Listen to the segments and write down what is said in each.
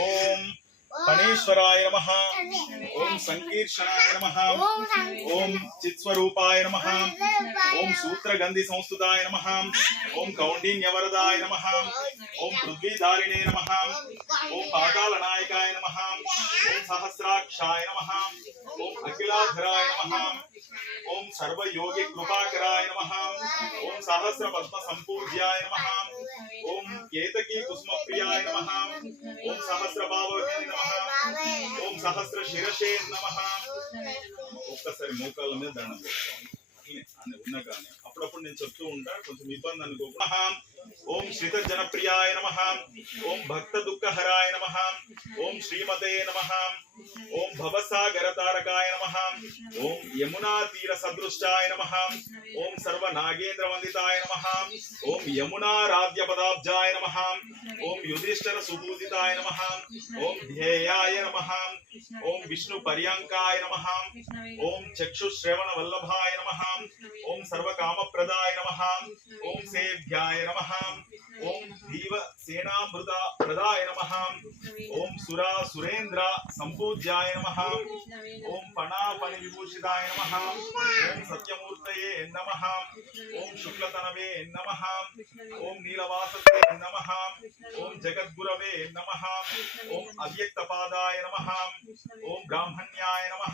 ఓం పణేశ్వరాయ నమ. ఓం సంకీర్షణాయ నమ. ఓం చిత్స్వరూపాయ నమ. ఓం సూత్రగంధి సంస్థుతాయ నమ. ఓం కౌండిన్యవరదాయ నమ. ఓం పృథ్వీధారిణే నమ. ఓం పాతాళనాయకాయ నమ. ఓం సహస్రాక్షాయ నమ ఓం అఖిలాధరాయ నమ ఓం సర్వయోగి కృపాకరాయ నమ ఓం సహస్ర పద్మ సంపూజ్యాయ నమ ఓం కేతకీ కుసుమ ప్రియాయ నమ ఓం సహస్ర భావవే నమ ఓం సహస్ర శిరసే నమ ఒక్కసారి మోకాళ్ళ మీద దండం పెట్టుకోండి అట్లనే అని ఉన్నా కానీ అప్పుడప్పుడు నేను చెప్తూ ఉంటా కొంచెం ఇబ్బంది అనుకో ఓం శ్రీత జనప్రియాయ నమ ఓం భక్త దుఃఖహరాయ నమ ఓం శ్రీమతే నమ ఓం భవసాగర తారకాయ నమ ఓం యమునా తీర సదృష్టాయ నమ ఓం సర్వ నాగేంద్ర వందితాయ నమ ఓం యమునా రాధ్య పదాబ్జాయ నమ ఓం యుధిష్ఠర సుపూజితాయ నమ ఓం ధ్యేయాయ నమ ఓం విష్ణు పర్యాంకాయ నమ ఓం చక్షుశ్రవణ వల్లభాయ నమ ఓం సర్వకామప్రదాయ నమ ఓం సేభ్యాయ నమ ఓం దీవ సేనామృత ప్రదాయ నమ ఓం సురా సురేంద్ర సంపూజ్యాయ నమ ఓం పణాపణి విభూషితాయ నమ ఓం సత్యమూర్తయే నమ ఓం శుక్లతనవే నమ ఓం నీలవాసతే నమ ఓం జగద్గురవే నమ ఓం అవ్యక్తపాదాయ నమ ఓం బ్రాహ్మణ్యాయ నమ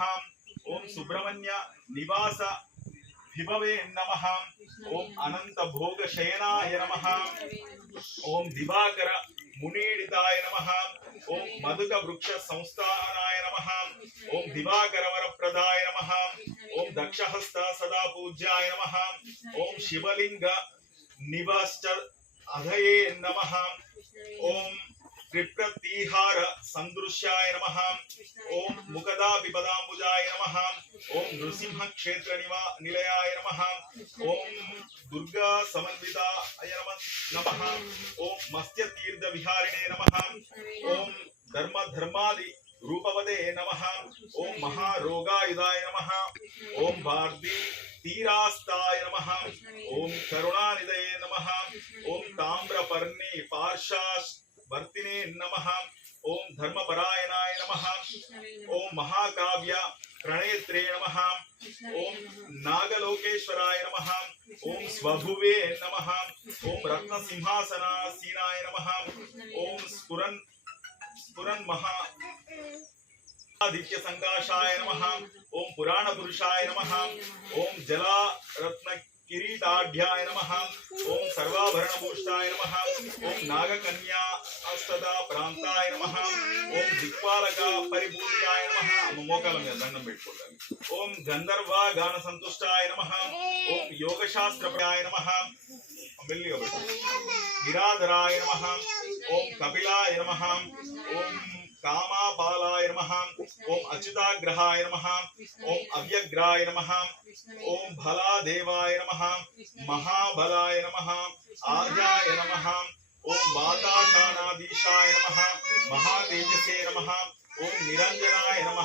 ఓం సుబ్రహ్మణ్య నివాస విభవే నమ. ఓం అనంత భోగ శయనాయ నమ. ఓం దివాకర మునీడితాయ నమ. ఓం మధుక వృక్ష సంస్థానాయ నమ. ఓం దివాకర వరప్రదాయ నమ. ఓం దక్షహస్త సదా పూజ్యాయ నమ. ఓం శివలింగ నివాశ్చ అధయే నమ. ఓం త్రిప్రతీహార సందృశ్యాయ నమ. ఓం ముఖదా విపదాంబుజాయ నమ. ఓం నృసింహ క్షేత్ర నివా నిలయాయ నమ. ఓం దుర్గా సమన్వితాయ నమ నమ. ఓం మత్స్య తీర్థ విహారిణే నమ. ఓం ధర్మ ధర్మాది రూపవదే నమ. ఓం మహారోగాయుధాయ నమ. ఓం భారతీ తీరాస్తాయ నమ. ఓం కరుణానిదయే నమ. ఓం తామ్రపర్ణి పార్శాస్ వర్తినే నమ ఓం ధర్మపరాయణాయ నమ ఓం మహాకావ్య ప్రణేత్రే నమ ఓం నాగలోకేశ్వరాయ నమ ఓం స్వభువే నమ ఓం రత్నసింహాసనాసీనాయ నమ ఓం స్ఫురన్ స్ఫురన్ మహా ఆదిత్య సంకాశాయ నమ ఓం పురాణ పురుషాయ నమ ఓం జలారత్న కిరీటాఢ్యాయ నమ ఓం సర్వాభరణభూషాయ నమ. ఓం నాగకన్యా అష్టద ప్రాంతాయ నమ. ఓం దిక్పాలక పరిపూర్ణాయ నమ. అమ్మ మోకాల మీద దండం పెట్టుకోవాలి ఓం గంధర్వ గాన సంతుష్టాయ నమ. ఓం యోగశాస్త్రప్రాయ నమ. మెల్లిగా గిరాధరాయ నమ. ఓం కపిలాయ నమ. ఓం కామాపాలాయ నమ. ఓం అచ్యుతాగ్రహాయ నమ. ఓం అవ్యగ్రాయ నమ. ఓం భలాదేవాయ నమ. మహాబలాయ నమ. ఆర్యాయ నమ. ఓం వాతాశానాధీశాయ నమ. మహాతేజసే నమ. ఓం నిరంజనాయ నమ.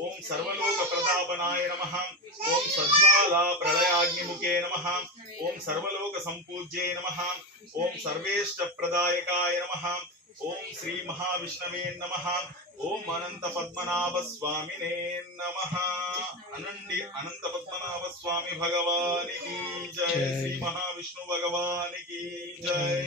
ఓం సర్వలోక ప్రతాపనాయ నమ. ఓం సజ్వాలా ప్రళయాగ్నిముఖే నమ. ఓం సర్వలోక సంపూజ్యే నమ. ఓం సర్వేష్ట ప్రదాయకాయ నమ. ఓం శ్రీ మహావిష్ణవే నమ ఓం అనంత పద్మనాభ స్వామినే నమ అనండి అనంత పద్మనాభ స్వామి భగవానికి జై జై. శ్రీ మహావిష్ణు భగవానికి జై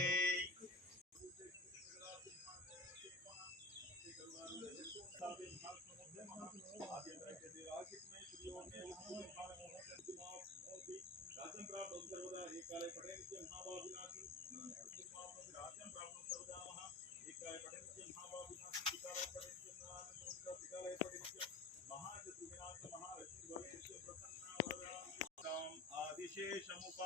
chamou o